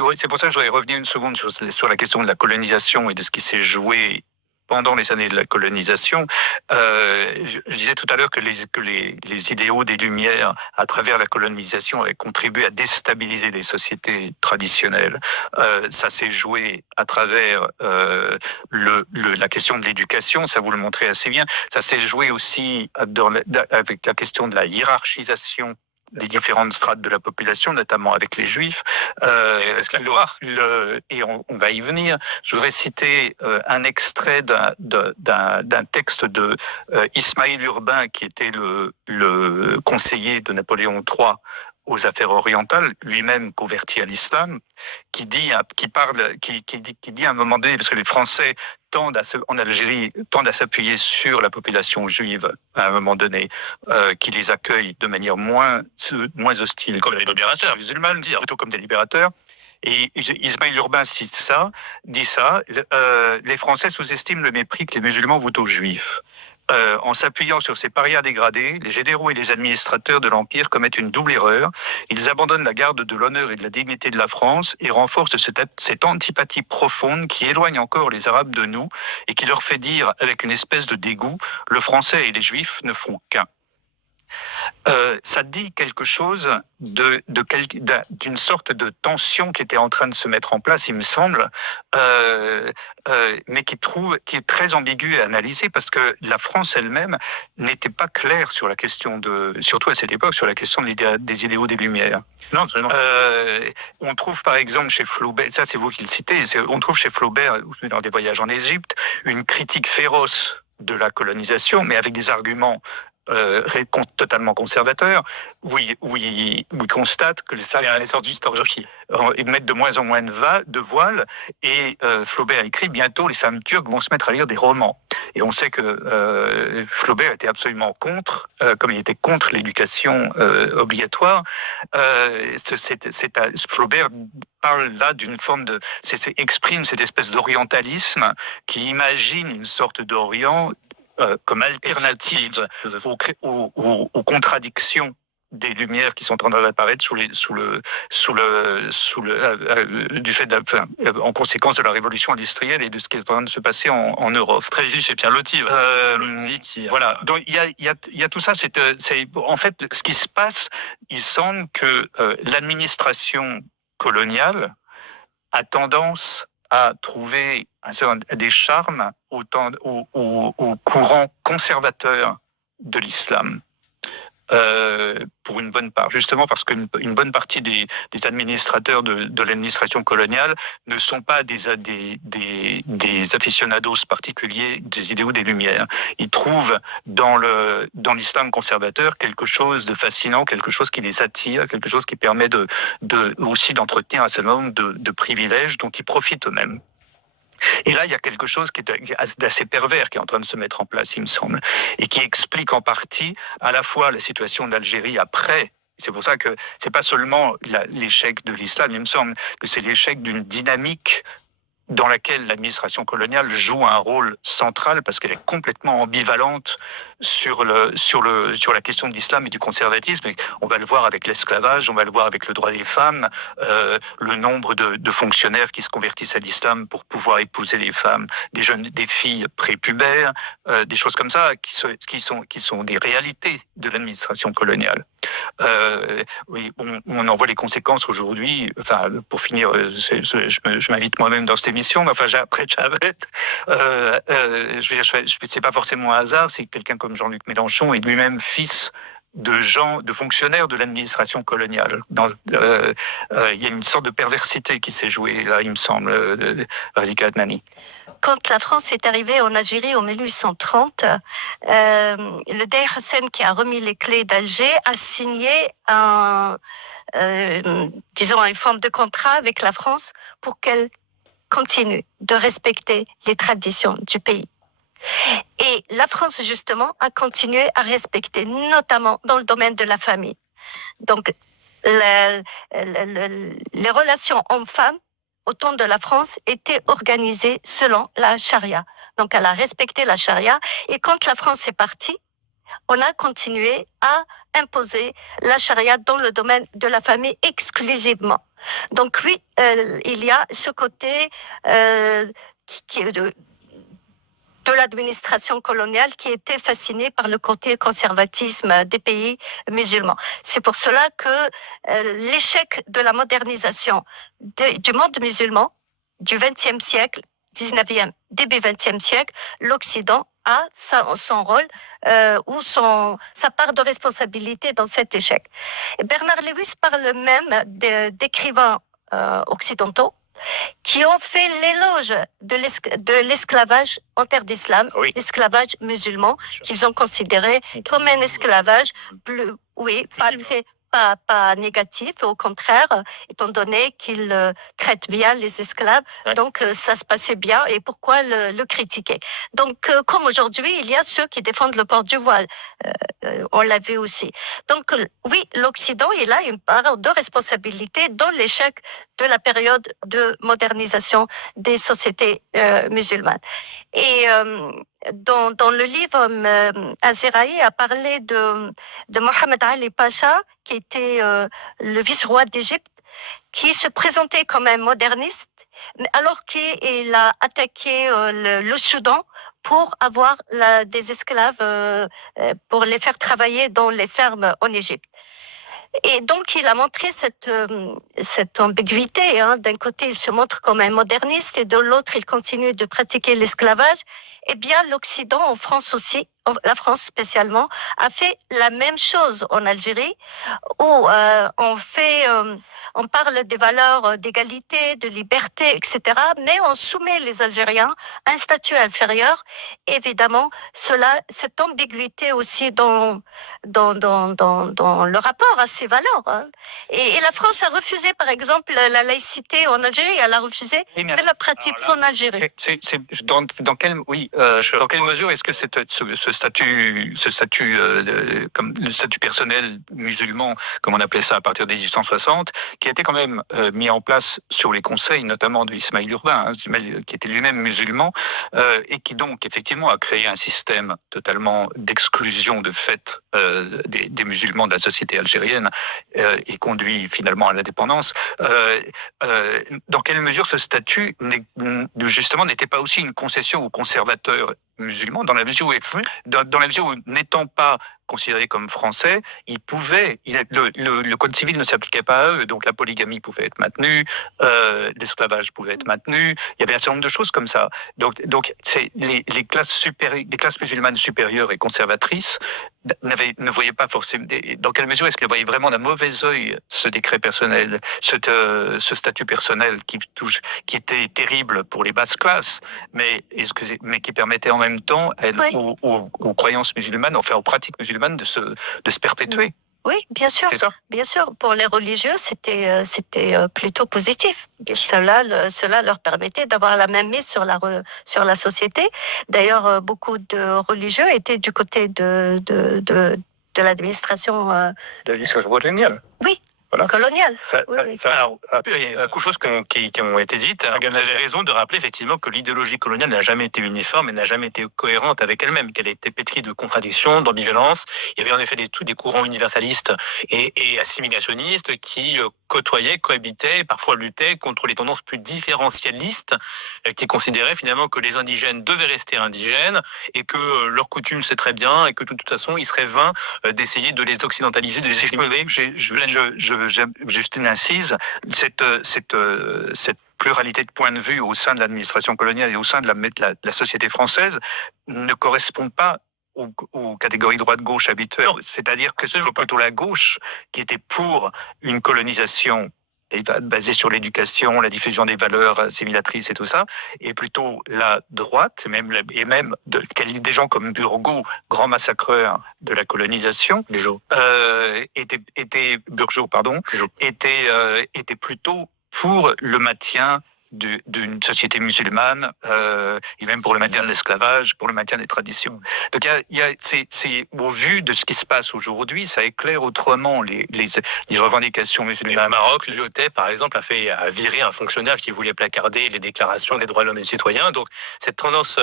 Oui, c'est pour ça que je voudrais revenir une seconde sur la question de la colonisation et de ce qui s'est joué pendant les années de la colonisation. Je disais tout à l'heure que les idéaux des Lumières, à travers la colonisation, avaient contribué à déstabiliser les sociétés traditionnelles. Ça s'est joué à travers la question de l'éducation, ça vous le montrez assez bien. Ça s'est joué aussi avec la question de la hiérarchisation des différentes strates de la population, notamment avec les Juifs. Et on va y venir. Je voudrais citer un extrait d'un texte de Ismaël Urbain, qui était le conseiller de Napoléon III aux affaires orientales, lui-même converti à l'islam, qui dit à un moment donné, parce que les Français en Algérie tendent à s'appuyer sur la population juive à un moment donné, qui les accueille de manière moins hostile. Comme des libérateurs, musulmans, plutôt comme des libérateurs. Et Ismaël Urbain dit ça, les Français sous-estiment le mépris que les musulmans vouent aux Juifs. En s'appuyant sur ces parias dégradés, les généraux et les administrateurs de l'Empire commettent une double erreur. Ils abandonnent la garde de l'honneur et de la dignité de la France et renforcent cette antipathie profonde qui éloigne encore les Arabes de nous et qui leur fait dire, avec une espèce de dégoût, le Français et les Juifs ne font qu'un. Ça dit quelque chose d'une sorte de tension qui était en train de se mettre en place, il me semble, mais qui est très ambiguë à analyser parce que la France elle-même n'était pas claire sur la question surtout à cette époque, sur la question des idéaux des Lumières. Non, absolument. On trouve par exemple chez Flaubert, ça c'est vous qui le citez, on trouve chez Flaubert, dans des voyages en Égypte, une critique féroce de la colonisation, mais avec des arguments totalement conservateur, où il constate que les femmes mettent de moins en moins de voiles, et Flaubert écrit bientôt les femmes turques vont se mettre à lire des romans. Et on sait que Flaubert était absolument contre, comme il était contre l'éducation obligatoire. Flaubert parle là d'une forme exprime cette espèce d'orientalisme qui imagine une sorte d'Orient comme alternative aux contradictions des Lumières qui sont en train d'apparaître en conséquence de la révolution industrielle et de ce qui est en train de se passer en Europe. C'est très visible chez Pierre Loti. Voilà. Donc il y a tout ça. En fait, ce qui se passe, il semble que l'administration coloniale a tendance à trouver des charmes au courant conservateur de l'islam. Pour une bonne part, justement parce qu'une bonne partie des administrateurs de l'administration coloniale ne sont pas des aficionados particuliers des idéaux des Lumières. Ils trouvent dans l'islam conservateur quelque chose de fascinant, quelque chose qui les attire, quelque chose qui permet aussi d'entretenir un certain nombre de privilèges dont ils profitent eux-mêmes. Et là, il y a quelque chose qui est d'assez pervers qui est en train de se mettre en place, il me semble, et qui explique en partie à la fois la situation de l'Algérie après. C'est pour ça que c'est pas seulement l'échec de l'islam, il me semble que c'est l'échec d'une dynamique dans laquelle l'administration coloniale joue un rôle central parce qu'elle est complètement ambivalente sur la question de l'islam et du conservatisme. Et on va le voir avec l'esclavage, on va le voir avec le droit des femmes, le nombre de fonctionnaires qui se convertissent à l'islam pour pouvoir épouser des femmes, des filles prépubères, des choses comme ça qui sont des réalités de l'administration coloniale. Oui, on en voit les conséquences aujourd'hui. Enfin, pour finir, je m'invite moi-même dans cette émission, mais enfin, après, j'arrête. C'est pas forcément un hasard, c'est quelqu'un comme Jean-Luc Mélenchon est lui-même fils de fonctionnaires de l'administration coloniale. Il y a une sorte de perversité qui s'est jouée là, il me semble, Razika Adnani. Quand la France est arrivée en Algérie en 1830, le Dey Hussein, qui a remis les clés d'Alger, a signé une forme de contrat avec la France pour qu'elle continue de respecter les traditions du pays. Et la France, justement, a continué à respecter, notamment dans le domaine de la famille. Donc, les relations hommes-femmes au temps de la France étaient organisées selon la charia. Donc, elle a respecté la charia. Et quand la France est partie, on a continué à imposer la charia dans le domaine de la famille exclusivement. Donc oui, il y a ce côté qui est de l'administration coloniale qui était fascinée par le côté conservatisme des pays musulmans. C'est pour cela que l'échec de la modernisation du monde musulman du XXe siècle, 19e, début XXe siècle, l'Occident a son rôle ou sa part de responsabilité dans cet échec. Et Bernard Lewis parle même d'écrivains occidentaux qui ont fait l'éloge de l'esclavage en terre d'islam, Oui. l'esclavage musulman, qu'ils ont considéré comme un esclavage plus, pas négatif, au contraire, étant donné qu'ils traitent bien les esclaves, donc ça se passait bien, et pourquoi le critiquer? Donc, comme aujourd'hui, il y a ceux qui défendent le port du voile, on l'a vu aussi. Donc, oui, l'Occident, il a une part de responsabilité dans l'échec de la période de modernisation des sociétés musulmanes. Et dans le livre, Aziraï a parlé de Mohamed Ali Pacha, qui était le vice-roi d'Égypte, qui se présentait comme un moderniste, alors qu'il a attaqué le Soudan pour avoir des esclaves, pour les faire travailler dans les fermes en Égypte. Et donc, il a montré cette ambiguïté. D'un côté, il se montre comme un moderniste et de l'autre, il continue de pratiquer l'esclavage. Eh bien, l'Occident, en France aussi, la France spécialement, a fait la même chose en Algérie, où on parle des valeurs d'égalité, de liberté, etc., mais on soumet les Algériens à un statut inférieur. Évidemment, cette ambiguïté aussi dans le rapport à ces valeurs. Et la France a refusé, par exemple, la laïcité en Algérie. Elle a refusé de la pratiquer en Algérie. Dans quelle mesure est-ce que ce statut comme le statut personnel musulman, comme on appelait ça à partir de 1860, qui a été quand même mis en place sur les conseils, notamment de Ismaïl Urbain, qui était lui-même musulman, et qui donc effectivement a créé un système totalement d'exclusion de fait des musulmans de la société algérienne et conduit finalement à l'indépendance. Dans quelle mesure ce statut justement n'était pas aussi une concession aux conservateurs musulmans, dans la mesure où n'étant pas considérés comme français, le code civil ne s'appliquait pas à eux, donc la polygamie pouvait être maintenue, l'esclavage pouvait être maintenu, il y avait un certain nombre de choses comme ça. Donc c'est les classes musulmanes supérieures et conservatrices ne voyaient pas forcément. Dans quelle mesure est-ce qu'elles voyaient vraiment d'un mauvais œil ce décret personnel, ce statut personnel qui était terrible pour les basses classes, mais qui permettait en même temps aux croyances musulmanes, enfin aux pratiques musulmanes de se perpétuer. Oui, bien sûr. C'est ça. Bien sûr. Pour les religieux, c'était plutôt positif. Et cela leur permettait d'avoir la même mise sur la société. D'ailleurs, beaucoup de religieux étaient du côté de l'administration. De l'administration coloniale. Oui. Voilà. Colonial. Alors, il y a beaucoup de choses qui ont été dites. Vous avez raison de rappeler effectivement que l'idéologie coloniale n'a jamais été uniforme et n'a jamais été cohérente avec elle-même, qu'elle était pétrie de contradictions, d'ambivalence. Il y avait en effet des courants universalistes et assimilationnistes qui côtoyaient, cohabitaient, parfois luttaient contre les tendances plus différentialistes qui considéraient finalement que les indigènes devaient rester indigènes et que leurs coutumes c'est très bien et que de toute façon il serait vain d'essayer de les occidentaliser, de les assimiler. Juste une incise, cette pluralité de points de vue au sein de l'administration coloniale et au sein de la société française ne correspond pas aux catégories droite-gauche habituelles. C'est-à-dire que c'est plutôt la gauche qui était pour une colonisation basée sur l'éducation, la diffusion des valeurs assimilatrices et tout ça, et plutôt la droite, des gens comme Burgot, grand massacreur de la colonisation, était plutôt pour le maintien d'une société musulmane, et même pour le maintien de l'esclavage, pour le maintien des traditions. Donc c'est au vu de ce qui se passe aujourd'hui, ça éclaire autrement les revendications Et musulmanes. au Maroc, l'IOT, par exemple, a viré un fonctionnaire qui voulait placarder les déclarations des droits de l'homme et du citoyen. Donc, cette tendance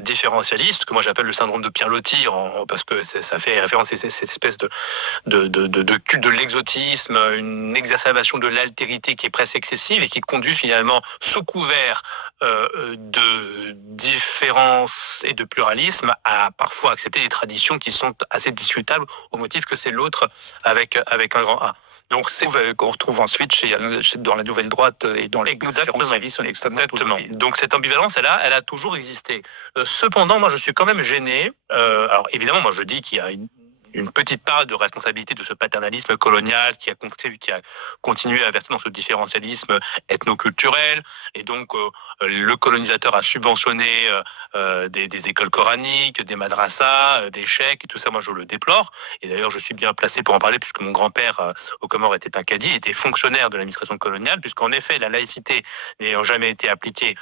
différentialiste, que moi j'appelle le syndrome de Pierre Loti, parce que ça fait référence à cette espèce de culte de l'exotisme, une exacerbation de l'altérité qui est presque excessive et qui conduit finalement, sous couvert de différence et de pluralisme, à parfois accepter des traditions qui sont assez discutables au motif que c'est l'autre avec un grand A. Donc c'est Qu'on retrouve ensuite dans la nouvelle droite et dans les exactement, services sur l'extrême droite. exactement. Donc cette ambivalence, elle a toujours existé. Cependant, moi, je suis quand même gêné. Alors évidemment, moi, je dis qu'il y a une petite part de responsabilité de ce paternalisme colonial qui a continué à verser dans ce différentialisme ethnoculturel. Et donc, le colonisateur a subventionné des écoles coraniques, des madrasas, des cheikhs, et tout ça, moi, je le déplore. Et d'ailleurs, je suis bien placé pour en parler, puisque mon grand-père, aux Comores, était un cadi, était fonctionnaire de l'administration coloniale, puisqu'en effet, la laïcité n'ayant jamais été appliquée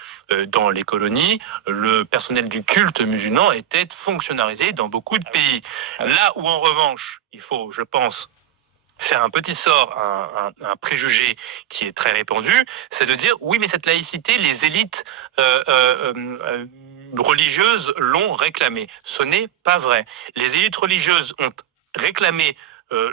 dans les colonies, le personnel du culte musulman était fonctionnalisé dans beaucoup de pays. Là où, en revanche, il faut, je pense, faire un petit sort, un préjugé qui est très répandu, c'est de dire oui, mais cette laïcité, les élites religieuses l'ont réclamée. Ce n'est pas vrai. Les élites religieuses ont réclamé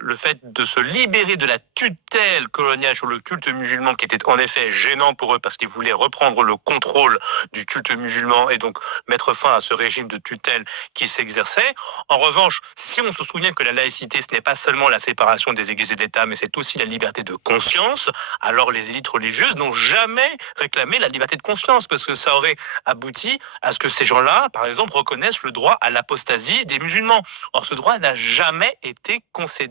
le fait de se libérer de la tutelle coloniale sur le culte musulman, qui était en effet gênant pour eux parce qu'ils voulaient reprendre le contrôle du culte musulman et donc mettre fin à ce régime de tutelle qui s'exerçait. En revanche, si on se souvient que la laïcité, ce n'est pas seulement la séparation des églises et de l'État, mais c'est aussi la liberté de conscience, alors les élites religieuses n'ont jamais réclamé la liberté de conscience, parce que ça aurait abouti à ce que ces gens-là, par exemple, reconnaissent le droit à l'apostasie des musulmans. Or, ce droit n'a jamais été concédé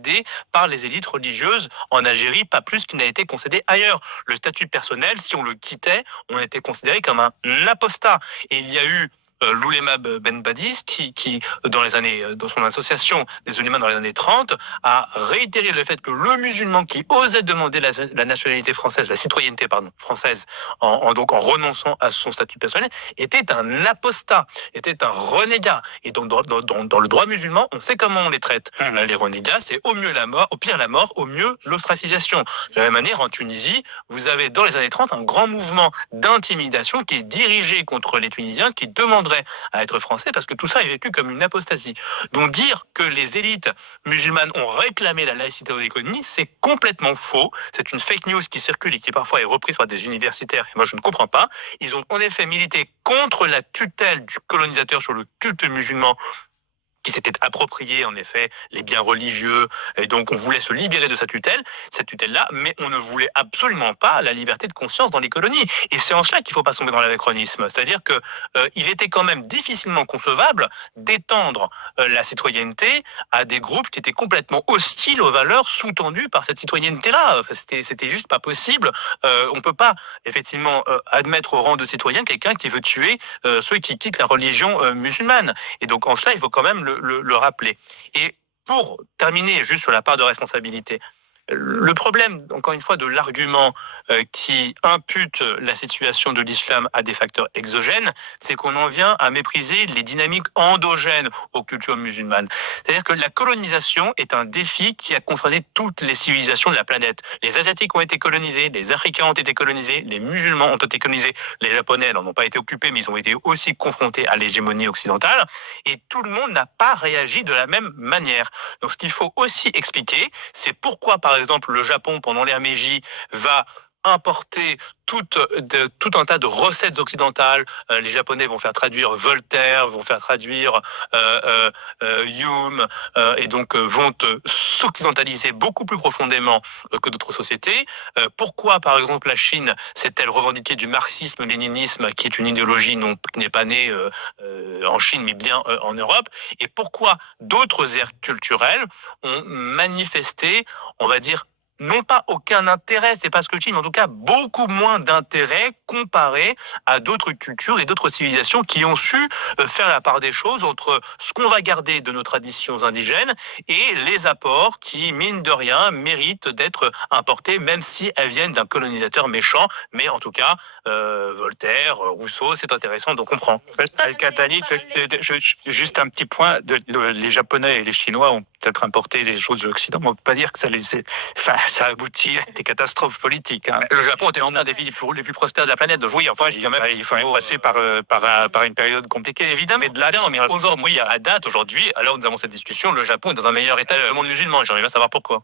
par les élites religieuses en Algérie, pas plus qu'il n'a été concédé ailleurs. Le statut personnel, si on le quittait, on était considéré comme un apostat. Et il y a eu l'Oulema Ben Badis, qui dans son association des oulémas dans les années 30, a réitéré le fait que le musulman qui osait demander la nationalité française, la citoyenneté française, en renonçant à son statut personnel, était un apostat, était un renégat. Et donc dans le droit musulman, on sait comment on les traite. Les renégats, c'est au mieux la mort, au pire la mort, au mieux l'ostracisation. De la même manière, en Tunisie, vous avez dans les années 30 un grand mouvement d'intimidation qui est dirigé contre les Tunisiens qui demandent à être français, parce que tout ça est vécu comme une apostasie. Donc dire que les élites musulmanes ont réclamé la laïcité aux économies, c'est complètement faux. C'est une fake news qui circule et qui parfois est reprise par des universitaires, et moi je ne comprends pas. Ils ont en effet milité contre la tutelle du colonisateur sur le culte musulman, qui s'était approprié en effet les biens religieux, et donc on voulait se libérer de cette tutelle-là, mais on ne voulait absolument pas la liberté de conscience dans les colonies. Et c'est en cela qu'il ne faut pas tomber dans l'anachronisme. C'est-à-dire que il était quand même difficilement concevable d'étendre la citoyenneté à des groupes qui étaient complètement hostiles aux valeurs sous-tendues par cette citoyenneté-là. Enfin, c'était juste pas possible. On ne peut pas effectivement admettre au rang de citoyen quelqu'un qui veut tuer ceux qui quittent la religion musulmane. Et donc en cela, il faut quand même le rappeler. Et pour terminer juste sur la part de responsabilité, le problème, encore une fois, de l'argument qui impute la situation de l'islam à des facteurs exogènes, c'est qu'on en vient à mépriser les dynamiques endogènes aux cultures musulmanes. C'est-à-dire que la colonisation est un défi qui a concerné toutes les civilisations de la planète. Les Asiatiques ont été colonisés, les Africains ont été colonisés, les musulmans ont été colonisés, les Japonais n'en ont pas été occupés, mais ils ont été aussi confrontés à l'hégémonie occidentale, et tout le monde n'a pas réagi de la même manière. Donc ce qu'il faut aussi expliquer, c'est pourquoi, par exemple, le Japon, pendant l'ère Meiji, va importer tout un tas de recettes occidentales. Les Japonais vont faire traduire Voltaire, vont faire traduire Hume, et donc vont s'occidentaliser beaucoup plus profondément que d'autres sociétés. Pourquoi, par exemple, la Chine s'est-elle revendiquée du marxisme-léninisme, qui est une idéologie qui n'est pas née en Chine, mais bien en Europe? Et pourquoi d'autres aires culturelles ont manifesté, on va dire, non pas aucun intérêt, c'est pas ce que je dis, mais en tout cas beaucoup moins d'intérêt comparer à d'autres cultures et d'autres civilisations qui ont su faire la part des choses entre ce qu'on va garder de nos traditions indigènes et les apports qui, mine de rien, méritent d'être importés, même si elles viennent d'un colonisateur méchant. Mais en tout cas, Voltaire, Rousseau, c'est intéressant de comprendre. Al-Qahtani, juste un petit point, les Japonais et les Chinois ont peut-être importé des choses de l'Occident, mais on ne peut pas dire que ça aboutit à des catastrophes politiques. Hein. Le Japon était l'un des pays les plus prospères de la planète. Donc, oui, enfin, Il faut même passer par une période compliquée, évidemment. Mais de là, aujourd'hui, à date, aujourd'hui, alors nous avons cette discussion, le Japon est dans un meilleur état que le monde musulman. J'aimerais bien savoir pourquoi.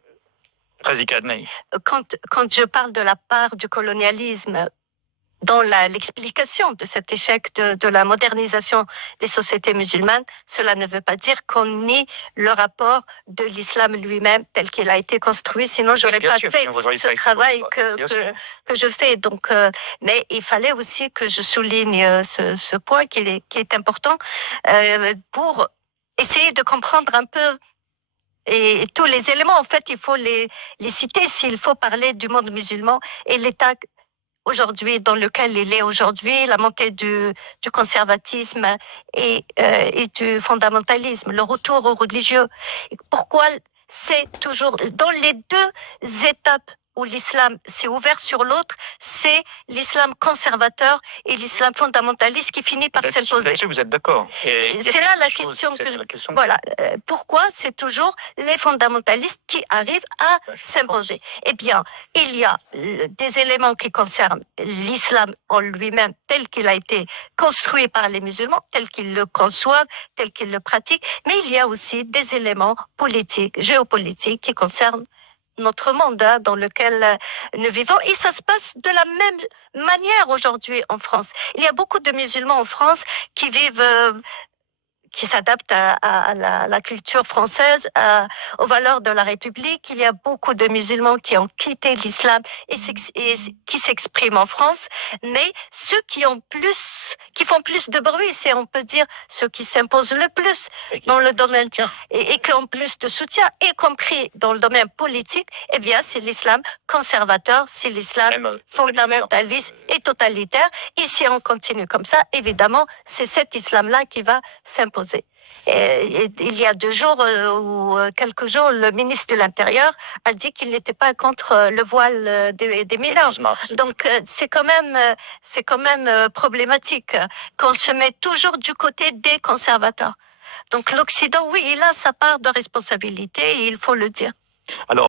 Quand je parle de la part du colonialisme dans l'explication de cet échec de la modernisation des sociétés musulmanes, cela ne veut pas dire qu'on nie le rapport de l'islam lui-même tel qu'il a été construit, sinon j'aurais pas fait ce travail que je fais. Donc, mais il fallait aussi que je souligne ce point qui est important pour essayer de comprendre un peu. Et tous les éléments, en fait, il faut les citer s'il faut parler du monde musulman et l'état aujourd'hui dans lequel il est aujourd'hui, la montée du conservatisme et du fondamentalisme, le retour au religieux. Pourquoi c'est toujours dans les deux étapes où l'islam s'est ouvert sur l'autre, c'est l'islam conservateur et l'islam fondamentaliste qui finit par s'imposer. Là-dessus, vous êtes d'accord. C'est là la question que voilà. Pourquoi c'est toujours les fondamentalistes qui arrivent à s'imposer? Eh bien, il y a des éléments qui concernent l'islam en lui-même tel qu'il a été construit par les musulmans, tel qu'ils le conçoivent, tel qu'ils le pratiquent, mais il y a aussi des éléments politiques, géopolitiques qui concernent notre monde dans lequel nous vivons. Et ça se passe de la même manière aujourd'hui en France. Il y a beaucoup de musulmans en France qui vivent, qui s'adaptent à la culture française, aux valeurs de la République. Il y a beaucoup de musulmans qui ont quitté l'islam et qui s'expriment en France. Mais ceux qui font plus de bruit, c'est, on peut dire, ceux qui s'imposent le plus dans le domaine et qui ont plus de soutien, y compris dans le domaine politique, eh bien, c'est l'islam conservateur, c'est l'islam fondamentaliste et totalitaire. Et si on continue comme ça, évidemment, c'est cet islam-là qui va s'imposer. Et il y a 2 jours ou quelques jours, le ministre de l'Intérieur a dit qu'il n'était pas contre le voile des mineurs. Donc c'est quand même problématique qu'on se met toujours du côté des conservateurs. Donc l'Occident, oui, il a sa part de responsabilité et il faut le dire. Alors,